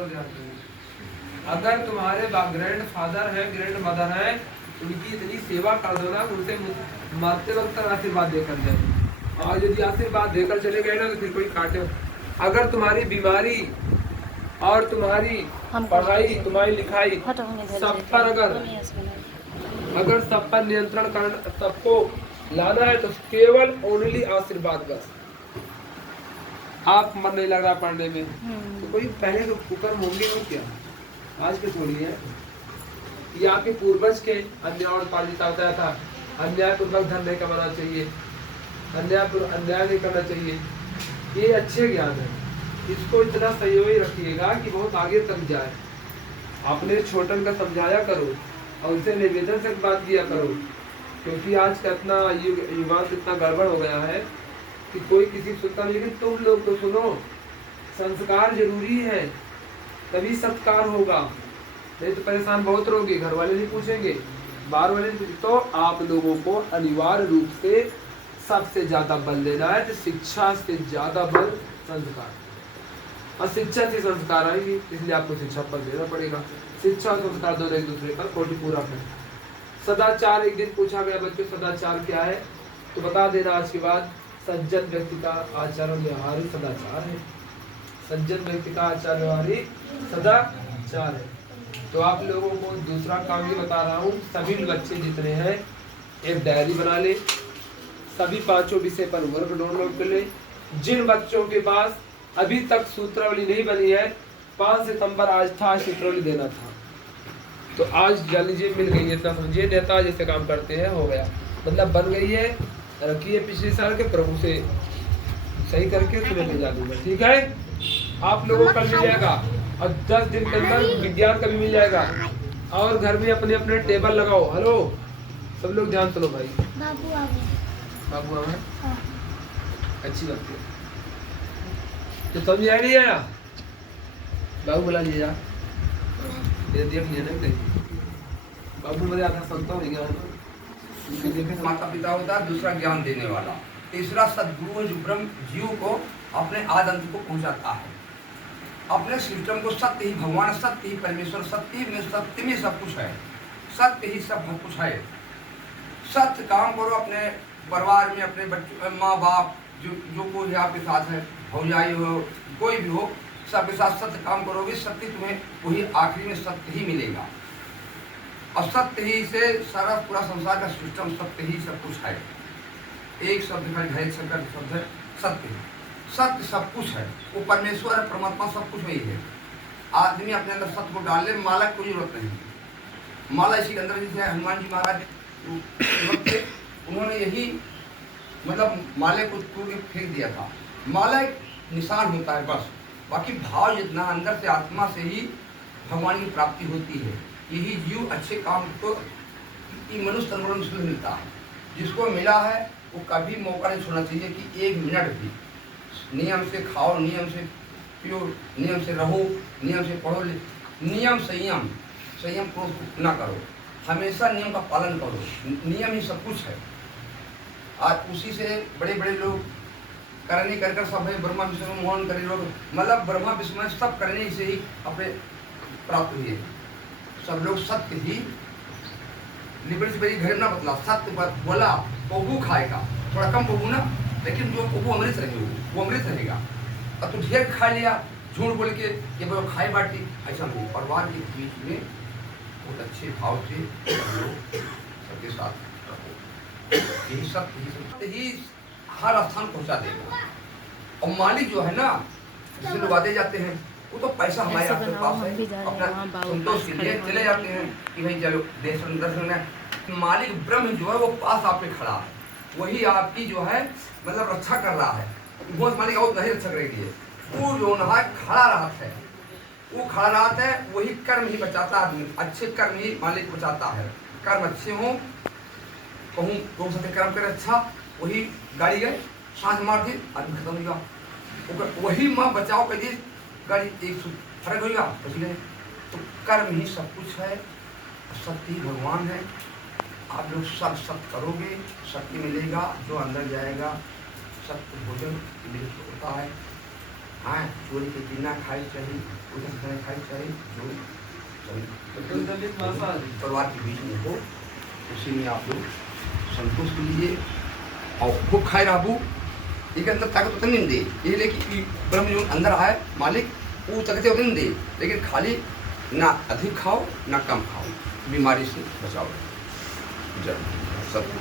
और ध्यान देना। अगर तुम्हारे ग्रैंड फादर है, ग्रैंड मदर है, उनकी इतनी सेवा कर दो ना, उनसे मरते वक्त तक आशीर्वाद देकर जाए। और यदि आशीर्वाद देकर चले गए ना तो फिर कोई काटे। अगर तुम्हारी बीमारी और तुम्हारी पढ़ाई, तुम्हारी लिखाई सब पर अगर सब पर नियंत्रण करना, सबको लाना है तो केवल ओनली आशीर्वाद बस। आप मन नहीं लग रहा पढ़ने में तो कोई पहले तो कुकर मोंगे हो क्या, आज के थोड़ी है। ये आपके पूर्वज के अन्याय और पालिता होता था, अन्याय पूर्वक धन नहीं कमाना चाहिए, अन्याय नहीं करना चाहिए। ये अच्छे ज्ञान है, इसको इतना संयोगी रखिएगा कि बहुत आगे तक जाए। अपने छोटन का समझाया करो और उनसे निवेदन से बात किया करो, क्योंकि आज का इतना युवा इतना गड़बड़ हो गया है कि कोई किसी सुनता नहीं। लेकिन तुम लोग तो सुनो, संस्कार जरूरी है तभी सत्कार होगा, नहीं तो परेशान बहुत रहोगे। घर वाले नहीं पूछेंगे, बाहर वाले नहीं पूछेंगे। तो आप लोगों को अनिवार्य रूप से सबसे ज्यादा बल देना है, तो शिक्षा से ज्यादा बल संस्कार, और शिक्षा से संस्कार आएंगे, इसलिए आपको शिक्षा पर देना पड़ेगा। शिक्षा और संस्कार दोनों एक दूसरे पर कोटि पूरा है। सदाचार एक दिन पूछा गया बच्चों, सदाचार क्या है, तो बता देना आज के बाद। सज्जन व्यक्ति का आचार व्यवहार ही सदाचार है। सज्जन व्यक्ति का आचार व्यवहार ही सदाचार है। तो आप लोगों को दूसरा काम ये बता रहा हूँ, सभी बच्चे जितने हैं एक डायरी बना ले, सभी 5 विषय पर वर्क डाउनलोड कर ले। जिन बच्चों के पास अभी तक सूत्रावली नहीं बनी है, 5 सितंबर आज था, सूत्रावली देना था, तो आज जान लीजिए मिल गई है। इतना समझिए, नेता जैसे काम करते हैं, हो गया, मतलब बन गई है, रखिए पिछले साल के, प्रभु से सही करके तुम्हें भेजा दूंगा, ठीक है। आप लोगों को कल मिल जाएगा और 10 दिन के अंदर विज्ञान का भी मिल जाएगा। और घर में अपने अपने टेबल लगाओ। हेलो, सब लोग ध्यान सुनो भाई। बाबू आ गए, अच्छी बात है। तो समझ आया नहीं आया, बाबू बुला लीजिए, ये देख लिया ना, बाबू मुझे आधा सुनता हूँ ज्ञान। माता पिता होता है, दूसरा ज्ञान देने वाला, तीसरा सदगुरु जो ब्रह्म जीव को अपने आदि अंत को पहुंचाता है। अपने सिस्टम को सत्य ही भगवान, सत्य ही परमेश्वर, सत्य में सब कुछ है, सत्य ही सब कुछ है। सत्य काम करो अपने परिवार में, अपने बच्चों, माँ बाप जो कोई आपके साथ है, भौजाई हो, कोई भी हो, सबके साथ सत्य काम करोगे, सत्य तुम्हें वही आखिरी में सत्य ही मिलेगा। और सत्य ही से सारा पूरा संसार का सिस्टम, सत्य ही सब कुछ है। एक शब्द है, एक शब्द है सत्य। सत्य सब कुछ है, वो परमेश्वर है, परमात्मा सब कुछ वही है। आदमी अपने अंदर सत्य को डाल ले, माला की कोई जरूरत नहीं। माला इसी के अंदर, जैसे हनुमान जी महाराज उन्होंने यही मतलब माले को तोड़ के फेंक दिया था। माला एक निशान होता है बस, बाकी भाव जितना अंदर से आत्मा से ही भगवान की प्राप्ति होती है। यही जीव अच्छे काम तो मनुष्य तन से मिलता है। जिसको मिला है वो कभी मौका नहीं छोड़ना चाहिए कि 1 मिनट भी नियम से खाओ, नियम से पियो, नियम से रहो, नियम से पढ़ो। नियम संयम को ना करो, हमेशा नियम का पालन करो। नियम ही सब कुछ है। आज उसी से बड़े बड़े लोग करने कर सब है, ब्रह्मा विष्णु मोहन करे लोग, मतलब ब्रह्मा विष्णु सब करने से ही अपने प्राप्त हुए। सब लोग सत्य ही लिबड़ी से बड़ी घर ना बतला, सत्य बोला पबू खाएगा, थोड़ा कम पबू ना, लेकिन जो पबू अमृत रहेगा वो अमृत रहेगा। अब तो ढेर खा लिया झूठ बोल के ये वो खाए बाटी, ऐसा नहीं। परिवार के बीच में बहुत अच्छे भाव से सबके साथ रहो, यही सत्य ही हर स्थान पहुंचा देगा। और मालिक जो है ना, जिसे लोग आते जाते हैं, वो तो पैसा हमारे आपके पास है, अपना संतोष के लिए चले जाते हैं कि भाई चलो दर्शन है। मालिक ब्रह्म जो है वो पास आप पे खड़ा है, वही आपकी जो है मतलब रक्षा कर रहा है। वो मालिक और नहीं रक्षा करेगी, वो जो है खड़ा रहता है, वो खड़ा रहता है, वही कर्म ही बचाता है आदमी। अच्छे कर्म ही मालिक बचाता है। कर्म अच्छे हों, कहूँ लोग सत्य कर्म करे अच्छा, वही गाड़ी गए सांस मार दी आदमी खत्म हो गया। वही माँ बचाओ कर दी, गाड़ी एक फर्क होगा बच गए। तो कर्म ही सब कुछ है, सत्य ही भगवान है। आप लोग सब सत्य करोगे, सत्य मिलेगा। जो अंदर जाएगा सत्य भोजन होता है। हाँ चोरी के जिन्ना खाई चाहिए उधर खाना खाई चाहिए जो परिवार के बीच में हो उसी में आप लोग संतुष्ट लीजिए और खूब खाए रहू इसके अंदर ताकत उतनी नहीं दे ये लेकिन ब्रह्म जो अंदर आए मालिक वो ताकत उतनी नहीं दे लेकिन खाली ना अधिक खाओ ना कम खाओ बीमारी से बचाओ जब सब